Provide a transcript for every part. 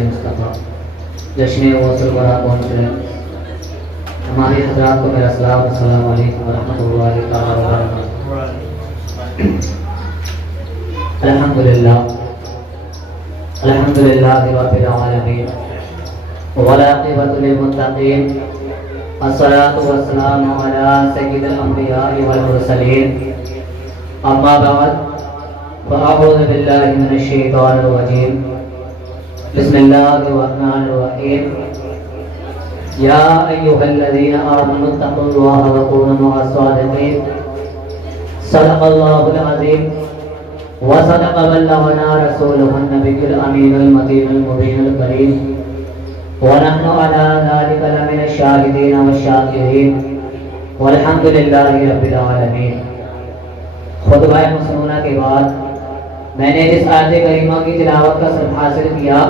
مصطفیٰ جشن وصل برا پہنچ رہے ہیں. ہماری حضرات کو میرا سلام. السلام علیکم ورحمۃ اللہ تعالی وبرکاتہ. الحمدللہ رب العالمین والعاقبۃ للمتقین الصلاۃ والسلام علی سید الانبیاء والمرسلین. اما بعد فاعوذ باللہ من الشیطان الرجیم. بسم اللہ الرحمن الرحیم. یا ایھا الذین آمنوا اتقوا اللہ وکونوا مع الصادقین. صدق اللہ العظیم وصدق بلغنا رسوله النبی الامین المتین المبین الکریم. ونحن على ذلك لمن الشاهدين والشاکرین والحمد للہ رب العالمین. خطبہ مسنونہ کے بعد میں نے جس آیت کریمہ کی تلاوت کا سبق حاصل کیا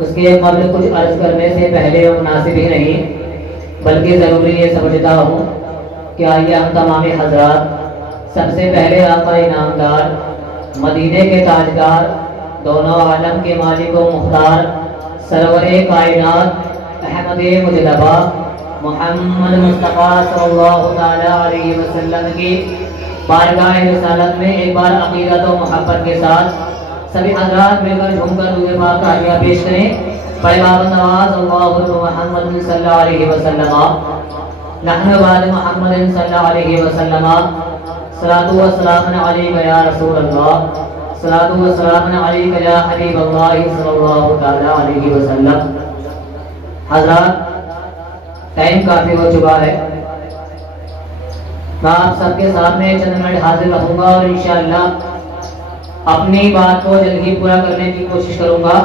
اس کے قبل کچھ عرض کرنے سے پہلے وہ مناسب ہی نہیں بلکہ ضروری یہ سمجھتا ہوں کہ آئیے ہم تمام حضرات سب سے پہلے آقا انعامدار مدینے کے تاجدار دونوں عالم کے مالک و مختار سرور کائنات احمد مجتبی محمد مصطفیٰ صلی اللہ تعالی علیہ وسلم کی بارگاہ رسالت میں ایک بار عقیدت و محبت کے ساتھ سبھی حضرات مل کر جھوم کر درود پاک کا ہدیہ پیش کریں. بڑے بابا نواز اللہ محمد صلی اللہ علیہ وسلم نحن بعد محمد صلی اللہ علیہ وسلم صلاۃ و سلام علیک یا رسول اللہ صلاۃ و سلام علیک یا حبیب اللہ صلی اللہ تعالی علیہ وسلم. حضرات ٹائم کافی ہو چکا ہے. میں آپ سب کے سامنے چند منٹ حاضر رہوں گا اور انشاءاللہ اپنی بات کو جلد ہی پورا کرنے کی کوشش کروں گا.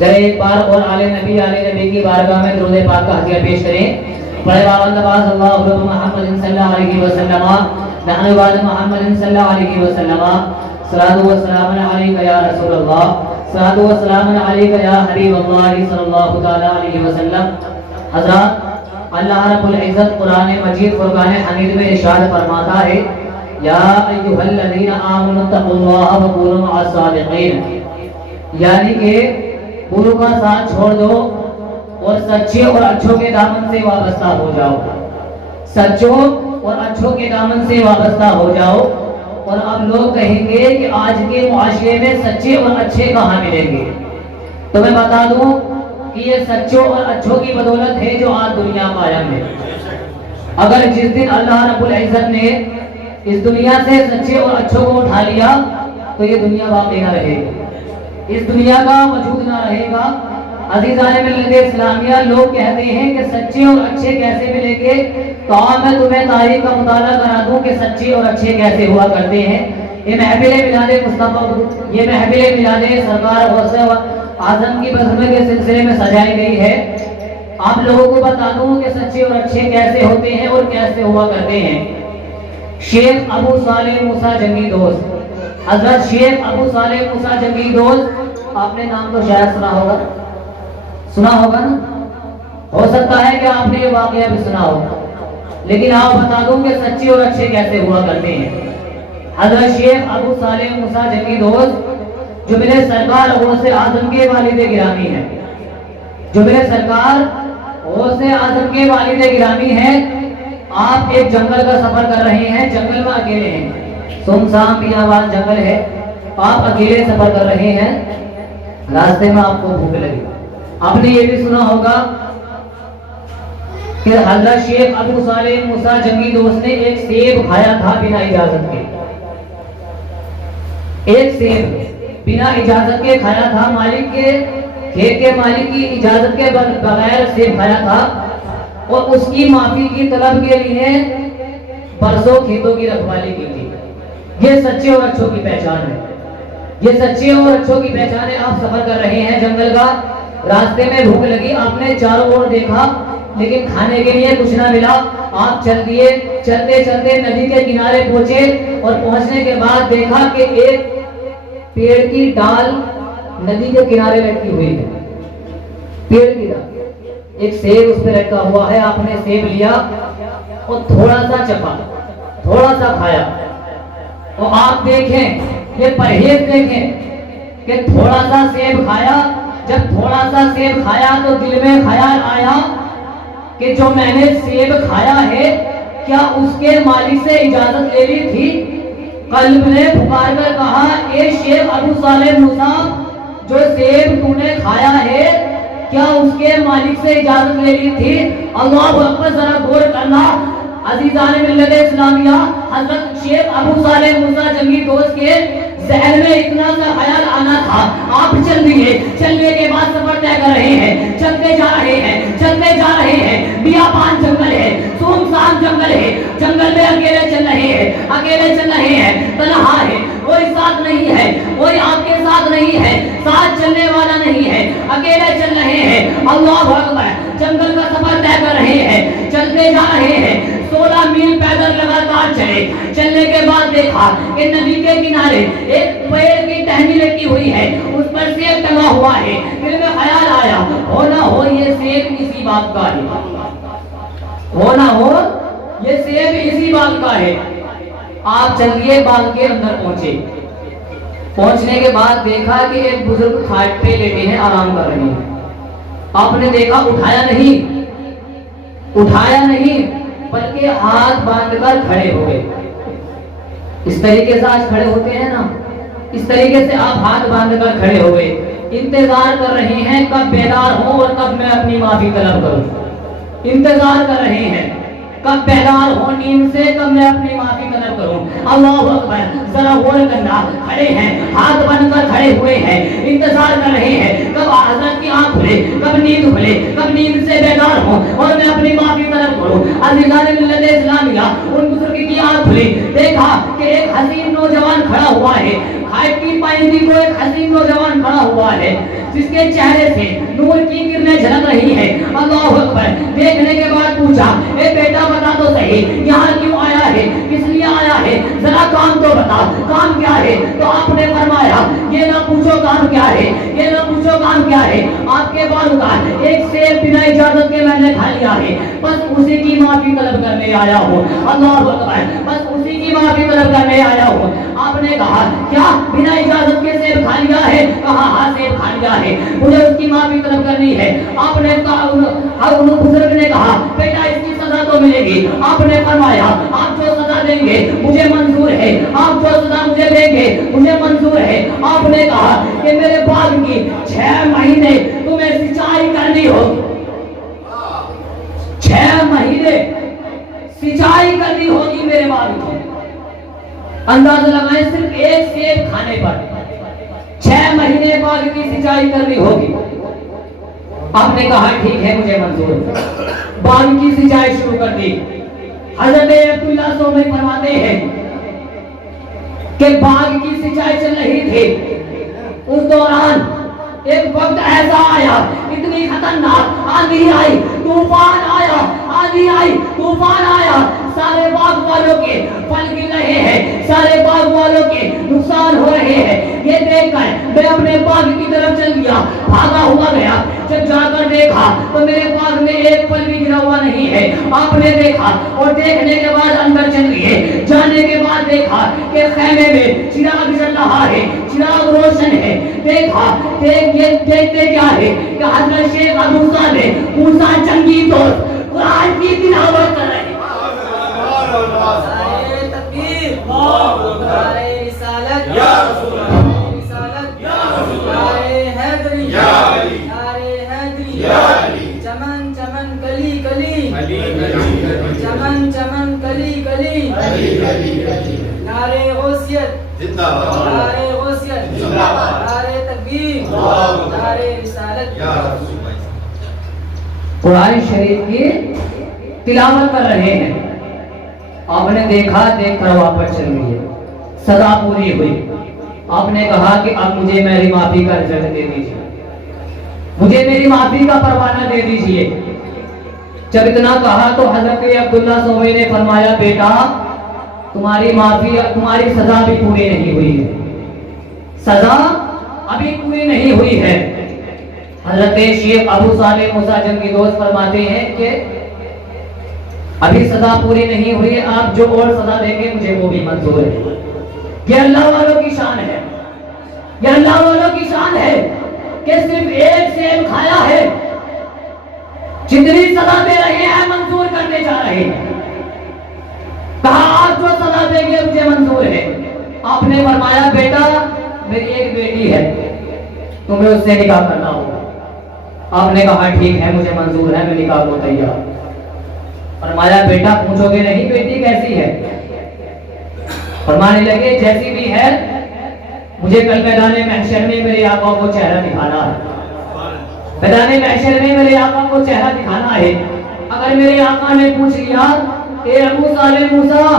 ذرا ایک بار اور آل نبی کی بارگاہ میں درود پاک کا ہدیہ پیش کریں. بڑے بابا نواز اللہ محمد صلی اللہ علیہ وسلم نحن بعد محمد صلی اللہ علیہ وسلم صلاۃ و سلام علیک یا رسول اللہ صلاۃ و سلام علیک یا حبیب اللہ صلی اللہ تعالی علیہ وسلم. حضرات اللہ رب العزت قرآن مجید فرقان حمید میں ارشاد فرماتا ہے یا ایھا الذین آمنوا اتقوا اللہ وکونوا مع الصادقین. یعنی کہ بروں کا ساتھ چھوڑ دو اور سچے اور اچھوں کے دامن سے وابستہ ہو جاؤ. سچوں اور اچھوں کے دامن سے وابستہ ہو جاؤ. اور اب لوگ کہیں گے کہ آج کے معاشرے میں سچے اور اچھے کہاں ملیں گے. تو میں بتا دوں کہ یہ سچوں اور اچھوں کی بدولت ہے جو آج دنیا قائم ہے. اگر جس دن اللہ رب العزت نے اس دنیا سے سچے اور اچھوں کو اٹھا لیا تو یہ دنیا باقی نہ رہے گی, اس دنیا کا وجود نہ رہے گا. عزیزان ملت اسلامیہ, لوگ کہتے ہیں کہ سچے اور اچھے کیسے ملیں گے, تو میں تمہیں تاریخ کا مطالعہ کرا دوں کہ سچے اور اچھے کیسے ہوا کرتے ہیں. یہ محفل میلاد مصطفیٰ, یہ محفل میلاد سرکار غوث اعظم کی بزم کے سلسلے میں سجائی گئی ہے. آپ لوگوں کو بتا دوں کہ سچے اور اچھے کیسے ہوتے ہیں اور کیسے ہوا کرتے ہیں. شیخ ابو صالح موسیٰ جنگی دوست, حضرت شیخ ابو صالح موسیٰ جنگی دوست, آپ نے نام تو شاید سنا ہوگا نا, ہو سکتا ہے کہ آپ نے یہ واقعہ بھی سنا ہوگا, لیکن آپ بتا دوں کہ سچے اور اچھے کیسے ہوا کرتے ہیں. حضرت شیخ ابو صالح موسیٰ جنگی دوست جو میرے سرکار غوث اعظم کے والد گرامی ہیں, جو میرے سرکار غوث اعظم کے والد گرامی ہیں, آپ ایک جنگل کا سفر کر رہے ہیں, جنگل میں اکیلے ہیں, سنسان بیابان جنگل ہے, آپ اکیلے سفر کر رہے ہیں. راستے میں آپ کو بھوک لگی. آپ نے یہ بھی سنا ہوگا کہ حضرت شیخ ابو صالح موسیٰ جنگی دوست نے ایک سیب کھایا تھا بنا اجازت کے, ایک سیب بنا اجازت کے کھایا تھا. مالک کے کھیت کے مالک کی اجازت کے بغیر سیب کھایا تھا, اور اس کی معافی کی طلب کے لیے برسوں کھیتوں کی رکھوالی کی تھی. یہ سچے اور اچھوں کی پہچان ہے, یہ سچے اور اچھوں کی پہچان ہے. آپ سفر کر رہے ہیں جنگل کا, راستے میں بھوک لگی, آپ نے چاروں اور دیکھا لیکن کھانے کے لیے کچھ نہ ملا. آپ چل دیے, چلتے چلتے ندی کے کنارے پہنچے, اور پہنچنے کے بعد دیکھا کہ ایک پیڑ کی ڈال ندی کے کنارے لٹکی ہوئی ہے. پیڑ کی ڈال, ایک سیب اس پہ لٹکا ہوا ہے. آپ نے سیب لیا اور تھوڑا سا چکھا, تھوڑا سا کھایا. اور آپ دیکھیں, یہ پرہیز دیکھیں کہ تھوڑا سا سیب کھایا تھوڑا سا سیب کھایا تو دل میں خیال آیا کہ جو میں نے سیب کھایا ہے کیا اس کے مالک سے اجازت لے لی تھی؟ قلب نے پکار کر کہا اے شیخ ابو صالح موسیٰ، جو سیب تو نے کھایا ہے کیا اس کے مالک سے اجازت لے لی تھی؟ اللہ اکبر، ذرا غور کرنا عزیزان ملت اسلامیہ، حضرت شیخ ابو صالح موسیٰ جنگی دوست کے ذہن میں اتنا سا خیال آنا تھا، آپ چل دیے، چلنے کے بعد سفر طے کر رہے ہیں، چلتے جا رہے ہیں، چلتے جا رہے ہیں، بیابان جنگل ہے، سنسان جنگل ہے، جنگل میں اکیلے چل رہے ہیں، اکیلے چل رہے ہیں، تنہا ہے، کوئی ساتھ نہیں ہے، کوئی آپ کے ساتھ نہیں ہے، ساتھ چلنے والا نہیں ہے، اکیلے چل رہے ہیں، اللہ اکبر، جنگل کا سفر طے کر رہے ہیں، چلتے جا رہے ہیں، 16 میل پیدل لگاتار چلے، چلنے کے بعد دیکھا کہ ندی کے کنارے ایک پیڑ کی ٹہنی لگی ہوئی ہے، اس پر سیب ٹنگا ہوا ہے، دل میں خیال آیا ہو نہ ہو یہ سیب اسی باغ کا ہے، ہو نہ ہو یہ سیب اسی باغ کا ہے۔ آپ چلیے باغ کے اندر پہنچے، پہنچنے کے بعد دیکھا کہ ایک بزرگ کھاٹ پہ لیٹے ہیں، آرام کر رہے ہیں۔ آپ نے دیکھا اٹھایا نہیں بلکہ ہاتھ باندھ کر کھڑے ہوئے، اس طریقے سے آج کھڑے ہوتے ہیں نا، اس طریقے سے آپ ہاتھ باندھ کر کھڑے ہوئے، انتظار کر رہے ہیں کب بیدار ہوں اور کب میں اپنی معافی طلب کروں، انتظار کر رہے ہیں کب بیدار ہو نیند سے، کب میں اپنی معافی طلب کروں۔ اللہ اکبر، ذرا غور کرنا، کھڑے ہیں، ہاتھ بن کر کھڑے ہوئے ہیں، انتظار کر رہے ہیں کب حضرت کی آنکھ کھلے، کب نیند کھلے، کب نیند سے بیدار ہوں اور میں اپنی معافی طلب کروں۔ عزیزان ملت اسلامیہ، ان بزرگ کی آنکھ کھلی، دیکھا کہ ایک حسین نوجوان کھڑا ہوا ہے، کھاٹ کی پائندی کو ایک حسین نوجوان کھڑا ہوا ہے جس کے چہرے سے نور کی کرنیں جھلک رہی ہیں۔ اللہ اکبر، دیکھنے کے بعد پوچھا اے بیٹا بتا تو صحیح یہاں کیوں آیا ہے، کس لیے آیا ہے، ذرا کام تو بتا، کام کیا ہے؟ تو آپ نے فرمایا یہ نہ پوچھو کام کیا ہے، یہ نہ پوچھو کام کیا ہے، آپ کے بالوں کا ایک سیب بنا اجازت کے میں نے کھا لیا ہے، بس اسی کی معافی طلب کرنے آیا ہوں۔ اللہ اکبر، بس اسی کی معافی طلب کرنے آیا ہوں۔ آپ نے کہا کیا بنا اجازت کے سیب کھا لیا ہے؟ کہا ہاں سیب کھا لیا ہے، مجھے اس کی معافی طلب کرنی ہے۔ آپ نے ان بزرگ نے کہا بیٹا اس کی سزا تو ملے گی۔ آپ نے فرمایا آپ جو سزا دیں گے مجھے منظور ہے، آپ جو سزا مجھے دیں گے مجھے منظور ہے۔ آپ نے کہا کہ میرے باغ کی 6 مہینے تمہیں سچائی کرنی ہوگی، 6 مہینے سچائی کرنی ہوگی میرے باغ کی۔ اندازہ لگائیں صرف ایک سیب کھانے پر 6 مہینے باغ کی سچائی کرنی ہوگی۔ آپ نے کہا ٹھیک ہے مجھے منظور ہے، باغ کی سچائی شروع کر دی۔ حضرت عبداللہ صوبی فرماتے ہیں کہ باغ کی سچائی چل رہی تھی، اس دوران ایک وقت ایسا آیا، اتنی خطرناک آندھی آئی، طوفان آیا، آندھی آئی، طوفان آیا، سارے باغ والوں کے پھل گر رہے ہیں، سارے باغ والوں کے نقصان ہو رہے ہیں۔ یہ دیکھ کر میں اپنے باغ کی طرف چل گیا، بھاگا ہوا گیا، جب جا کر دیکھا تو میرے باغ میں ایک پھل بھی گرا ہوا نہیں ہے۔ آپ نے دیکھا اور دیکھنے کے بعد اندر چل گئے، جانے کے بعد دیکھا کہ خیمے میں چراغ جل رہا ہے، چراغ روشن ہے۔ دیکھا دیکھتے کیا ہے کہ حضرت شیخ ابو صالح موسیٰ جنگی دوست قرآن کی تلاوت کر رہے ہیں۔ نعرہ تکبیر، نعرہ رسالت، یا رسول اللہ، رسالت، یا رسول اللہ، نعرہ حیدری، یا علی، نعرہ حیدری، یا علی، چمن چمن کلی کلی، علی علی، چمن چمن کلی کلی، علی علی، نعرہ غوثیت زندہ باد، نعرہ غوثیت زندہ باد، نعرہ تکبیر، نعرہ رسالت، یا رسول اللہ۔ قرآن شریف کی تلاوت کر رہے ہیں، آپ نے دیکھا، دیکھ کر واپس چل گئی، سزا پوری ہوئی۔ آپ نے کہا کہ اب مجھے میری معافی کا رزلٹ دے دیجیے، مجھے میری معافی کا پروانہ دے دیجیے۔ جب اتنا کہا تو حضرت عبداللہ صوبی نے فرمایا بیٹا تمہاری معافی، تمہاری سزا بھی پوری نہیں ہوئی ہے، سزا ابھی پوری نہیں ہوئی ہے۔ حضرت شیخ ابو صالح موسیٰ جنگی دوست فرماتے ہیں کہ ابھی سزا پوری نہیں ہوئی، آپ جو اور سزا دیں گے مجھے وہ بھی منظور ہے۔ یہ اللہ والوں کی شان ہے، یہ اللہ والوں کی شان ہے۔ کہ صرف ایک سیب کھایا ہے، جتنی سزا دے رہے ہیں منظور کرنے جا رہے ہیں۔ کہا آپ جو سزا دیں گے مجھے منظور ہے۔ آپ نے فرمایا بیٹا میری ایک بیٹی ہے، تمہیں اس سے نکاح کرنا ہوگا۔ آپ نے کہا ٹھیک ہے مجھے منظور ہے، میں نکاح کو تیار۔ فرمایا بیٹا پوچھو گے نہیں بیٹی کیسی ہے؟ فرمانے لگے جیسی بھی ہے مجھے کل میدان محشر میں میرے آقا کو چہرہ دکھانا ہے، میدان محشر میں میرے آقا کو چہرہ دکھانا ہے۔ اگر میرے آقا نے پوچھ لیا اے ابو صالح موسیٰ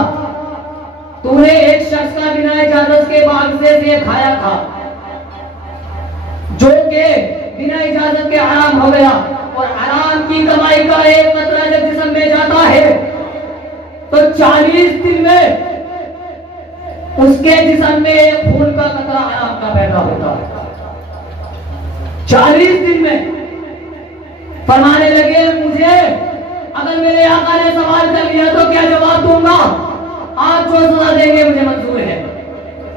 تو نے ایک شخص کا بنا اجازت کے باغ سے سیب کھایا تھا جو کہ بنا اجازت کے حرام ہو گیا، اور حرام کی کمائی کا ایک قطرہ جب جسم میں جاتا ہے تو 40 دن میں اس کے جسم میں ایک خون کا قطرہ حرام کا پیدا ہوتا ہے، 40 دن میں۔ فرمانے لگے مجھے اگر میرے آقا نے سوال کر لیا تو کیا جواب دوں گا؟ آپ جو سزا دیں گے مجھے منظور ہے۔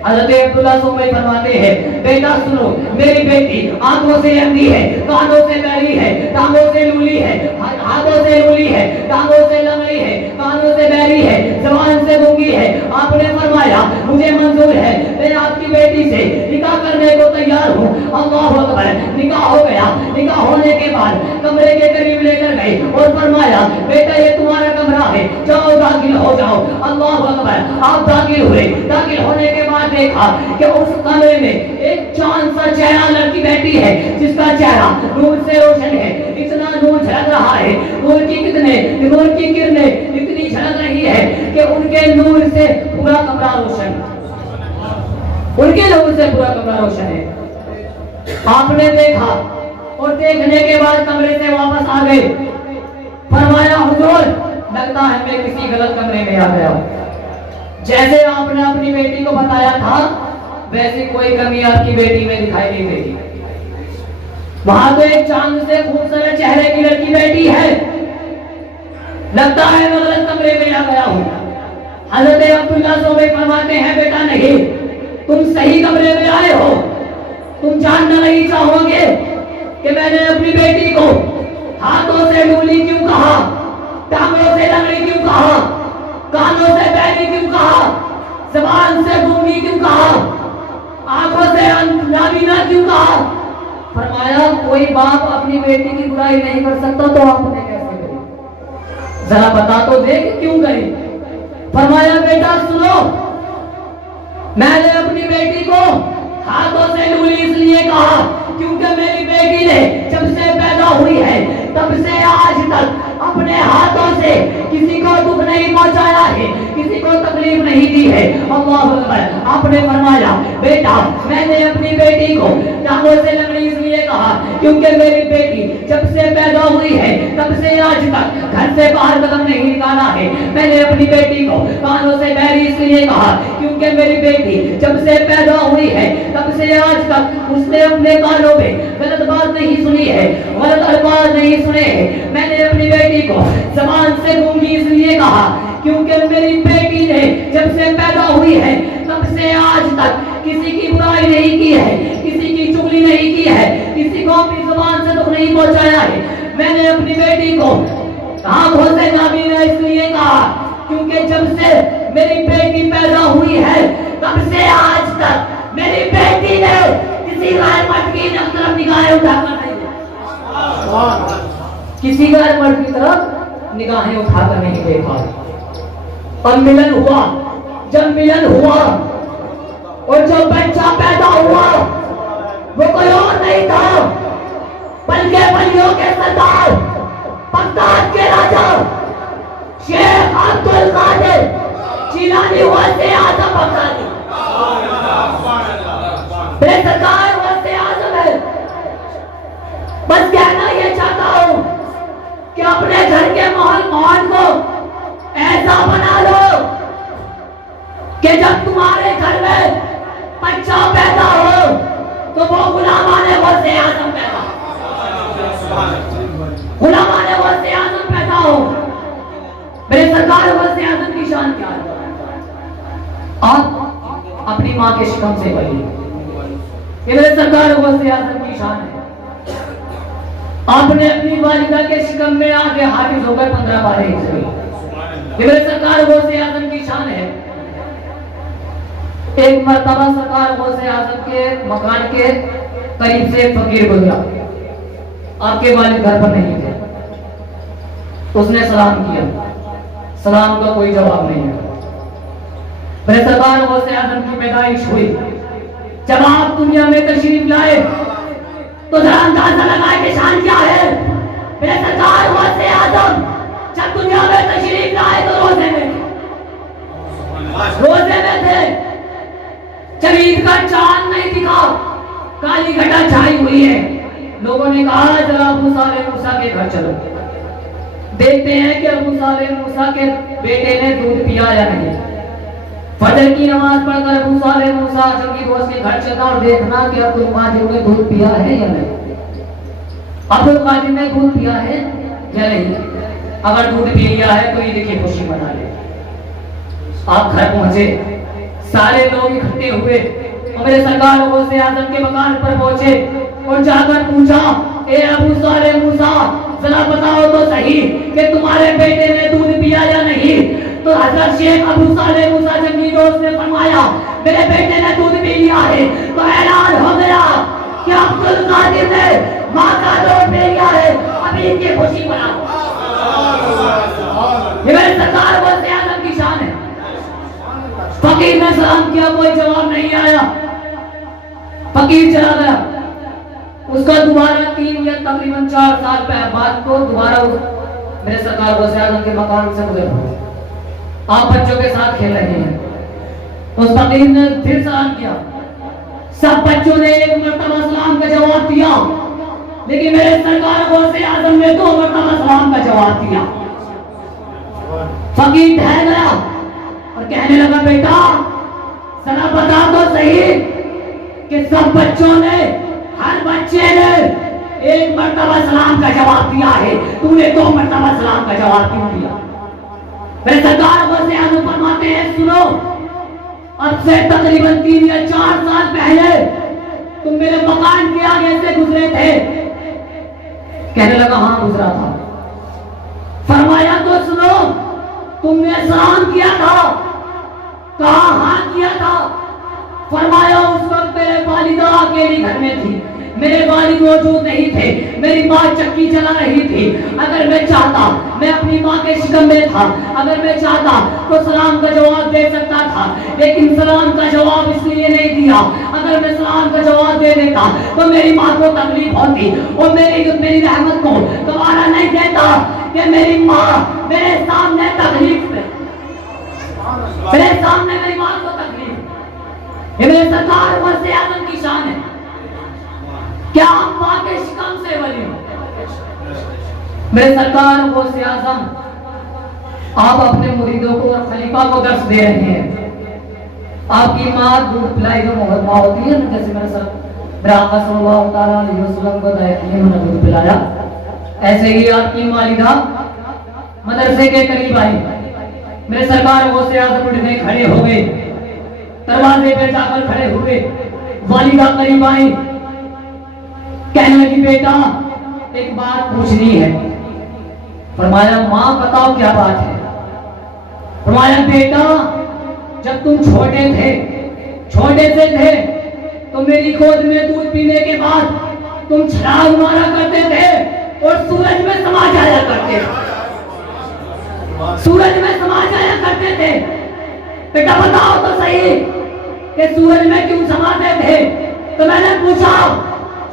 حضرت عبداللہ سومی فرماتے ہیں بیٹا سنو میری بیٹی آنکھوں سے اندھی ہے، کانوں سے بہری ہے، ٹانگوں سے لولی ہے، ہاتھوں سے لولی ہے، ٹانگوں سے لنگڑی ہے، کانوں سے بہری ہے، زبان سے گونگی ہے۔ آپ نے فرمایا مجھے منظور ہے، میں آپ کی بیٹی سے نکاح کرنے کو تیار ہوں۔ اللہ اکبر، نکاح ہو گیا۔ نکاح ہونے کے بعد کمرے کے قریب لے کر گئے اور فرمایا بیٹا یہ تمہارا کمرہ ہے، جاؤ داخل ہو جاؤ۔ اللہ اکبر، آپ داخل ہوئے۔ داخل ہونے کے بعد دیکھا کہ اس کمرے میں ایک چاند سا چہرہ لڑکی بیٹھی ہے جس کا چہرہ نور سے روشن ہے، اتنا نور جھلک رہا ہے، نور کی کرنیں اتنی جھلک رہی ہے کہ ان کے نور سے پورا کمرہ روشن، ان کے نور سے پورا کمرہ روشن ہے۔ آپ نے دیکھا اور دیکھنے کے بعد کمرے سے واپس آ گئے۔ فرمایا حضور لگتا ہے میں کسی غلط کمرے میں آ گیا ہوں۔ جیسے آپ نے اپنی بیٹی کو بتایا تھا ویسی کوئی کمی آپ کی بیٹی میں دکھائی نہیں دیتی۔ وہاں تو ایک چاند سے خوبصورت چہرے کی لڑکی بیٹی ہے، لگتا ہے میں غلط کمرے میں آ گیا ہوں۔ حضرت عبداللہ صوبے فرماتے ہیں بیٹا نہیں، تم صحیح کمرے میں آئے ہو۔ تم جاننا نہیں چاہو گے کہ میں نے اپنی بیٹی کو ہاتھوں سے لولی کیوں کہا، ٹانگوں سے لنگڑی کیوں کہا، کانوں سے بہری کیوں کہا، زبان سے گونگی کیوں کہا، آنکھوں سے نابینا کیوں کہا۔ فرمایا کوئی باپ اپنی بیٹی کی برائی نہیں کر سکتا تو آپ نے کیسے کری؟ ذرا بتا تو دے کہ کیوں کری؟ فرمایا بیٹا سنو، میں نے اپنی بیٹی کو ہاتھوں سے لولی اس لیے کہا کیونکہ میری بیٹی نے جب سے پیدا ہوئی ہے تب سے آج تک اپنے ہاتھوں سے کسی کو دکھ نہیں پہنچایا ہے، کسی کو تکلیف نہیں دی ہے۔ اللہ اکبر، آپ نے فرمایا بیٹا میں نے اپنی بیٹی کو ٹانگوں سے لنگڑی اس لیے کہا کیونکہ میری بیٹی جب سے پیدا ہوئی ہے تب سے آج تک گھر سے باہر قدم نہیں نکالا ہے۔ میں نے اپنی بیٹی کو کانوں سے بہری اس لیے کہا کیونکہ میری بیٹی جب سے پیدا ہوئی ہے تب سے آج تک اس نے اپنے کانوں میں غلط بات نہیں سنی ہے، غلط الفاظ نہیں سنے ہیں۔ میں نے اپنی بیٹی کو زبان سے گونگی اس لیے کہا کیونکہ میری بیٹی نے جب سے پیدا ہوئی ہے تب سے آج تک کسی کی برائی نہیں کی ہے، کسی کی چغلی نہیں کی ہے، کسی کو اپنی زبان سے دکھ نہیں پہنچایا ہے۔ میں نے اپنی بیٹی کو آنکھوں سے نابینا اس لیے کہا کیونکہ جب سے میری بیٹی پیدا ہوئی ہے تب سے آج تک میری بیٹی نے کسی غیر مرد کی طرف نگاہیں اٹھا کر نہیں دیکھا، کسی غیر مرد کی طرف نگاہیں اٹھا کر نہیں دیکھا۔ اور ملن ہوا، جب ملن ہوا اور جب بچہ پیدا ہوا وہ کوئی اور نہیں تھا بلکہ ولیوں کے سردار، بغداد کے راجا شیخ عبد القادر جیلانی غوث اعظم بغدادی۔ بے سرکار غوث اعظم ہے۔ بس کہنا یہ چاہتا ہوں کہ اپنے گھر کے ماحول کو ایسا بنا لو کہ جب تمہارے گھر میں بچہ پیدا ہو تو وہ غلامان غوث اعظم پیدا ہو، غلامان غوث اعظم پیدا ہو۔ میرے سرکار غوث اعظم کی شان کیا ہے؟ آپ اپنی ماں کے شکم سے پڑھیے، یہ میرے سرکار غوث اعظم کی شان ہے۔ آپ نے اپنی والدہ کے شکم میں آگے حافظ ہو گئے 15 پارے ہجری. یہ میرے سرکار غوث اعظم کی شان ہے. ایک مرتبہ سرکار غوث اعظم کے مکان کے قریب سے ایک فقیر گزرا. آپ کے والد گھر پر نہیں تھے. اس نے سلام کیا. سلام کا کوئی جواب نہیں ہے. میرے سرکار غوث اعظم کی پیدائش ہوئی. جب آپ دنیا میں تشریف لائے تو ذرا اندازہ لگائے کہ شان کیا ہے. میرے سرکار غوث اعظم جب دنیا میں تشریف لائے تو روزے میں تھے. جب عید کا چاند نہیں دکھا, کالی گھٹا چھائی ہوئی ہے, لوگوں نے کہا ذرا ابو صالح موسیٰ کے گھر چلو, دیکھتے ہیں کہ ابو صالح موسیٰ کے بیٹے نے دودھ پیا یا نہیں. فجر کی نماز پڑھ کر ابو صالح موسیٰ کی دوست کے گھر چلا اور دیکھنا کہ عبد القادر نے دودھ پیا ہے یا نہیں. عبد القادر نے دودھ پیا ہے یا نہیں. اگر دودھ پی لیا ہے تو عید کی خوشی منا لے. آپ گھر پہنچے, سارے لوگ اکٹھے ہوئے اور میرے سرکار غوث اعظم کے مکان پر پہنچے اور جا کر پوچھا, اے ابو صالح موسیٰ ذرا بتاؤ تو صحیح کہ تمہارے بیٹے نے دودھ پیا یا نہیں. تو حضرت شیخ ابو صالح موسیٰ جنگی دوست نے فرمایا میرے بیٹے نے دودھ پی لیا ہے. تو اعلان ہو گیا کہ عبد القادر نے ماں کا دودھ پی لیا ہے, ابھی کی خوشی مناؤ. یہ میرے سرکار غوث اعظم کی شان ہے. فقیر نے سلام کیا, کوئی جواب نہیں آیا. فقیر چلا گیا. اس کا دوبارہ 3 یا تقریباً 4 سال بعد کو دوبارہ میرے سرکار غوث اعظم کے مکان سے گزرا. آپ بچوں کے ساتھ کھیل رہے ہیں. اس فقیر نے پھر سلام کیا. سب بچوں نے ایک مرتبہ سلام کا جواب دیا, لیکن میرے سرکار غوث اعظم نے 2 مرتبہ سلام کا جواب دیا. فقیر ٹھہر گیا اور کہنے لگا بیٹا ذرا بتا تو صحیح کہ سب بچوں نے, ہر بچے نے ایک مرتبہ سلام کا جواب دیا ہے, تو نے 2 مرتبہ سلام کا جواب کیوں دیا. میرے سرکار غوث اعظم فرماتے ہیں سنو, اب سے تقریباً 3 یا 4 سال پہلے تم میرے مکان کے آگے سے گزرے تھے. کہنے لگا ہاں گزرا تھا. فرمایا تو سنو, تم نے سلام کیا تھا. کہا ہاں کیا تھا. فرمایا اس وقت میرے والدہ اکیلی گھر میں تھی, میرے والد موجود نہیں تھے, میری ماں چکی چلا رہی تھی. اگر میں چاہتا, میں اپنی ماں کے شکم میں تھا, اگر میں چاہتا تو سلام کا جواب دے سکتا تھا, لیکن سلام کا جواب اس لیے نہیں دیا. اگر میں سلام کا جواب دے دیتا تو میری ماں کو تکلیف ہوتی اور میری رحمت کو دوبارہ نہیں دیتا کہ میری ماں میرے سامنے تکلیف میں, میرے سامنے میری ماں کو تکلیف. یہ میرے سرکار غوث اعظم کی شان ہے. کیا ہم ماں کے شکم سے ولی ہوں؟ میرے سرکار غوث اعظم آپ اپنے مریدوں کو اور خلیفہ کو درس دے رہے ہیں. آپ کی ماں دودھ پلائی جو ماں ہوتی ہے, جیسے میرا آقا صلی اللہ تعالیٰ علیہ وسلم کو دودھ پلایا, ایسے ہی آپ کی والدہ مدرسے کے قریب آئی. میرے سرکار غوث اعظم اٹھ گئے, کھڑے ہو گئے, دروازے پہ جا کر کھڑے ہوئے. والدہ قریب آئی, کہنے لگی بیٹا ایک بات پوچھنی ہے. فرمایا ماں بتاؤ کیا بات ہے. فرمایا بیٹا جب تم چھوٹے سے تھے تو میری گود میں دودھ پینے کے بعد تم چھلانگ مارا کرتے تھے اور سورج میں سما جایا کرتے تھے. بیٹا بتاؤ تو صحیح کہ سورج میں کیوں سماتے تھے. تو میں نے پوچھا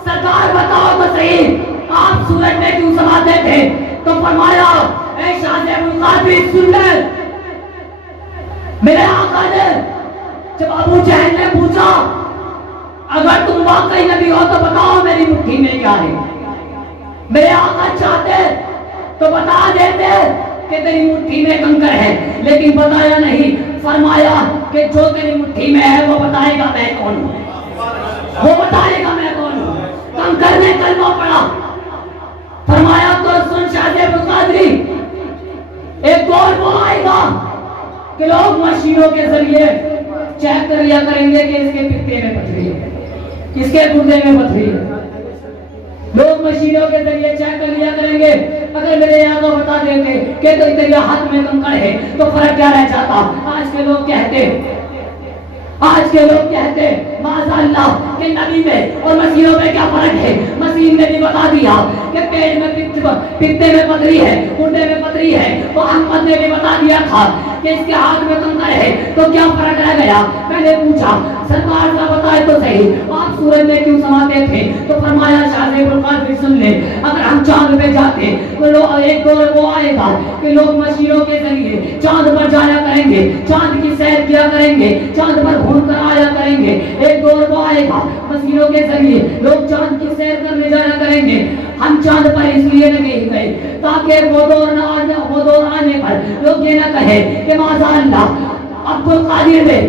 سرکار بتاؤ تو صحیح آپ سورج میں کیوں سماتے تھے. تو فرمایا اے شاہ القادر سن لے, میرے آقا نے جب ابو جہل نے پوچھا اگر تم واقعی نبی ہو تو بتاؤ میری مٹھی میں کیا ہے, میرے آقا چاہتے تو بتا دیتے کہ تیری مٹھی میں کنکر ہے, لیکن بتایا نہیں. فرمایا کہ جو تیری مٹھی میں ہے وہ بتائے گا میں کون ہوں, وہ بتائے گا میں کون ہوں. کنکر نے کلمہ پڑھا. فرمایا تو سن شاہ القادری, ایک دور وہ آئے گا کہ لوگ مشینوں کے ذریعے چیک کر لیا کریں گے کہ اس کے پتے میں پتھری ہے, اس کے گردے میں پتھری ہے, لوگ مشینوں کے ذریعے چیک کر لیا کریں گے. اگر میرے یہاں کو بتا دیتے کہ تو تیرے ہاتھ میں کنکڑ ہے تو فرق کیا رہ جاتا. آج کے لوگ کہتے معاذ اللہ کہ نبی میں اور مسیحوں میں کیا فرق ہے. مسیح نے بھی بتا دیا کہ پیٹ میں پتے میں پتری ہے, کنڈے میں پتری ہے. تو احمد نے بھی بتا دیا تھا کہ اس کے ہاتھ میں کنکر ہے, تو کیا فرق رہ گیا. میں نے پوچھا سرکار کا بتائے تو صحیح, آپ سورج میں کیوں سماتے تھے؟ تو فرمایا شاہ زیب القادر سن لے, اگر ہم چاند پہ جاتے تو ایک دور وہ آئے گا کہ لوگ مشینوں کے ذریعے چاند پر جایا کریں گے, چاند کی سیر کیا کریں گے, چاند پر گھوم کر آیا کریں گے. ایک دور وہ آئے گا مشینوں کے ذریعے لوگ چاند کی سیر کرنے جایا کریں گے. ہم چاند پر اس لیے نہیں گئے تاکہ وہ دور آنے پر لوگ یہ نہ کہے کہ ماذا اللہ عبد القادر میں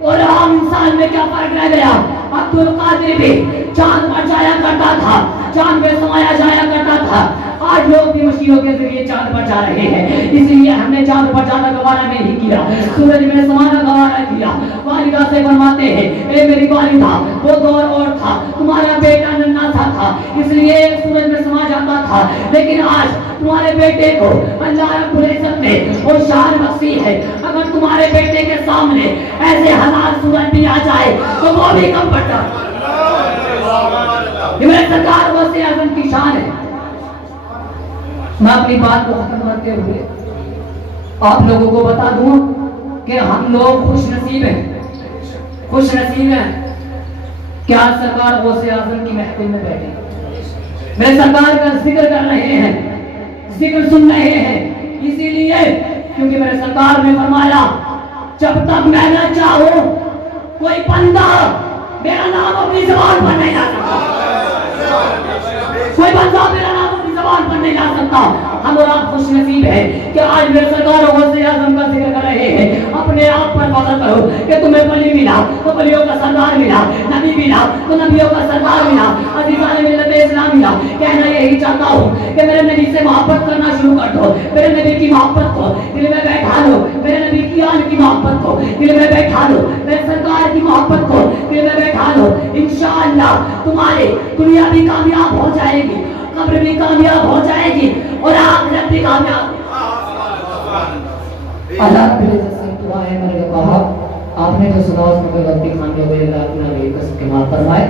اور عام انسان میں کیا فرق رہ گیا. عبد القادر بھی چاند پر جایا کرتا تھا, چاند پہ سمایا جایا کرتا تھا. آج لوگ بھی مشینوں کے ذریعے چاند پر جا رہے ہیں, اس لیے ہم نے چاند پر جانا گوارا نہیں کیا, سورج میں سمانا گوارا کیا. والدہ سے فرماتے ہیں اے میری والدہ وہ دور اور تھا, تمہارا بیٹا ننھا سا تھا اس لیے سورج میں سما جاتا تھا, لیکن آج تمہارے بیٹے کو اللہ رب العزت نے وہ شان بخشی ہے. اگر تمہارے بیٹے کے سامنے ایسے ہزار سورج بھی آ جائے تو وہ بھی کم پڑتا. یہ میرے سرکار غوث اعظم کی شان ہے. میں اپنی بات کو ختم کرتے ہوئے آپ لوگوں کو بتا دوں کہ ہم لوگ خوش نصیب ہیں کیا سرکار غوث اعظم کی محفل میں بیٹھے میرے سرکار کا ذکر کر رہے ہیں, ذکر سن رہے ہیں, اسی لیے کیونکہ میرے سرکار نے فرمایا جب تک میں نہ چاہوں کوئی بندہ میرا نام اپنی زبان پر نہیں لا سکتا, کوئی بندہ میرا نام اپنی زبان پر نہیں لا سکتا. ہم اور آپ خوش نصیب ہیں کہ آج میرے سرکار غوث اعظم کا ذکر کر رہے ہیں. اپنے آپ پر فخر کرو کہ تمہیں ولی ملا تو ولیوں کا سردار ملا, نبی ملا تو نبیوں کا سردار ملا, عزیزان ملت اسلام ملا. کہنا یہی چاہتا ہوں کہ میرے نبی سے محبت کرنا شروع کر دو, میرے نبی کی محبت کو دل میں بیٹھا لو, میرے نبی کی آل کی محبت کو دل میں بیٹھا لو, میرے سرکار کی محبت کو دل میں بیٹھا لو. انشاءاللہ تمہاری دنیا بھی کامیاب ہو جائے گی, قبر بھی کامیاب ہو جائے گی اور آخرت بھی کامیاب. اللہ رب العزت سے دعا ہے, میں نے کہا آپ نے جو سنا اس میں کوئی غلطی خامی ہو گئی اللہ اپنا میری قسم کے معاف فرمائے,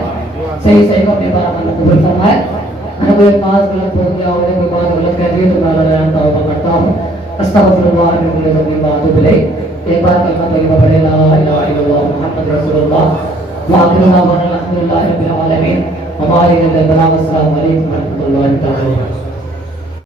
صحیح کو اپنے بارے میں قبول فرمائے. میں نے کوئی بات غلط بول دیا اور کوئی بات غلط کہہ دی تو میں اللہ توبہ کرتا ہوں. استغفر اللہ من کل ذنب واتوب الیہ. ایک بار کلمہ طیبہ پڑھے لا الہ الا اللہ محمد رسول اللہ. وآخر دعوانا الحمد للہ رب العالمین. ہمارے السلام علیکم.